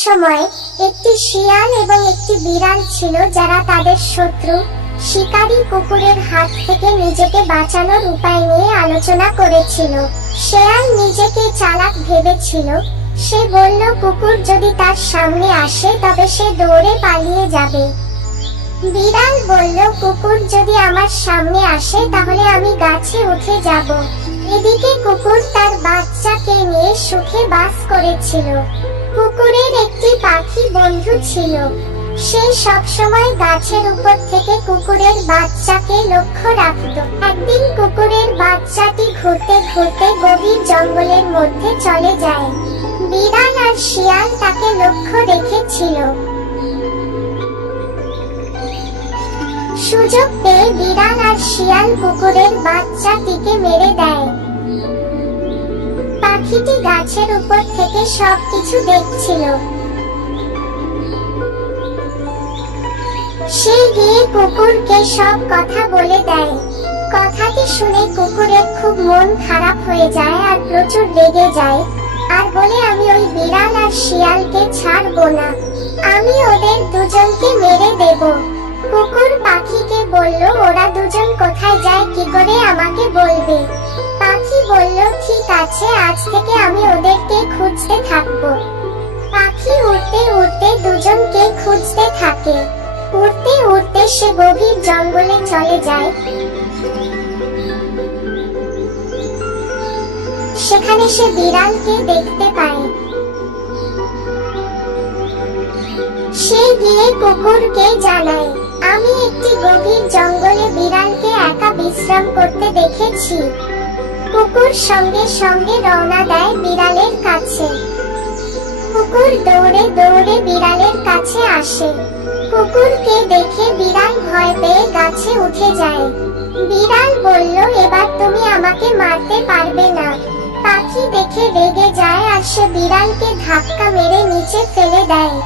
সময় একটি শিয়াল এবং একটি বিড়াল ছিল যারা তাদের শত্রু শিকারী কুকুরের হাত থেকে নিজেকে বাঁচানোর উপায় নিয়ে আলোচনা করেছিল। শিয়াল নিজেকে চালাক ভেবেছিল। সে বলল, কুকুর যদি তার সামনে আসে তবে সে দৌড়ে পালিয়ে যাবে। বিড়াল বলল, কুকুর যদি আমার সামনে আসে তাহলে আমি গাছে উঠে যাব। এদিকে কুকুর তার বাচ্চাকে নিয়ে সুখে বাস করেছিল। কুকুরের একটি পাখি বন্ধু ছিল। সে সবসময় গাছের উপর থেকে কুকুরের বাচ্চাকে লক্ষ্য রাখত। একদিন কুকুরের বাচ্চাটি ঘুরতে ঘুরতে গভীর জঙ্গলের মধ্যে চলে যায়। বিড়াল আর শিয়াল তাকে লক্ষ্য রেখেছিল। সুযোগ পেয়ে বিড়াল আর শিয়াল কুকুরের বাচ্চাটিকে মেরে দেয়। পাখিটি গাছের উপর থেকে সবকিছু দেখছিল। সে গিয়ে কুকুরকে সব কথা বলে দেয়। কথাটি শুনে কুকুরের খুব মন খারাপ হয়ে যায় আর প্রচুর রেগে যায়, আর বলে, আমি ওই বিড়াল আর শিয়ালকে ছাড়বো না, আমি ওদের দুজনকে মেরে দেব। কুকুর পাখিকে বলল, ওরা দুজন কোথায় যায় কি করে আমাকে বলবে। পাখি বলল, ঠিক আছে, আজ থেকে আমি ওদেরকে খুঁজতে থাকবো। পাখি উড়তে উড়তে দুজনকে খুঁজতে থাকে। উড়তে উড়তে সে গভীর জঙ্গলে চলে যায়। সেখানে সে বিড়ালকে দেখতে পায়। সে গিয়ে কুকুরকে জানায়, আমি একটি গভীর জঙ্গলে বিড়ালকে একা বিশ্রাম করতে দেখেছি। কুকুর সঙ্গে সঙ্গে রওনা দেয় বিড়ালের কাছে। কুকুর দৌড়ে দৌড়ে বিড়ালের কাছে আসে। কুকুরকে দেখে বিড়াল ভয় পেয়ে গাছে উঠে যায়। বিড়াল বলল, এবার তুমি আমাকে মারতে পারবে না। পাখি দেখে রেগে যায় আর সে বিড়ালকে ধাক্কা মেরে নিচে ফেলে দেয়।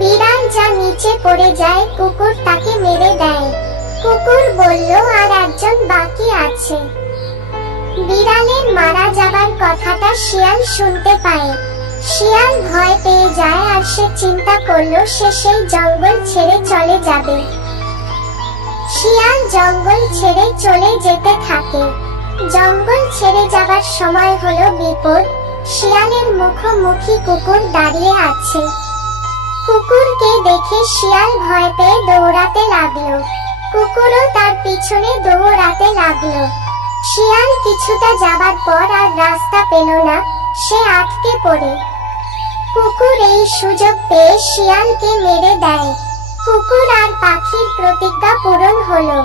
বিড়াল যা নিচে পড়ে যায়, কুকুর তাকে মেরে দেয়। কুকুর বলল, আর একজন বাকি আছে। বিড়ালের মারা যাবার কথাটা শিয়াল শুনতে পায়। শিয়াল ভয় পেয়ে যায় আর সে চিন্তা করলো সে সেই জঙ্গল ছেড়ে চলে যাবে। শিয়াল জঙ্গল ছেড়ে চলে যেতে থাকে। জঙ্গল ছেড়ে যাবার সময় হলো বিপদ। শিয়ালের মুখোমুখি কুকুর দাঁড়িয়ে আছে। কুকুরকে দেখে শিয়াল ভয় পেয়ে দৌড়াতে লাগলো। কুকুরও তার পিছনে দৌড়াতে লাগলো। শিয়াল কিছুটা যাবার পর আর রাস্তা পেল না, সে আটকে পড়ে। কুকুর এই সুযোগ পেয়ে শিয়ালকে মেরে দেয়। কুকুর আর পাখির প্রতিজ্ঞা পূরণ হলো।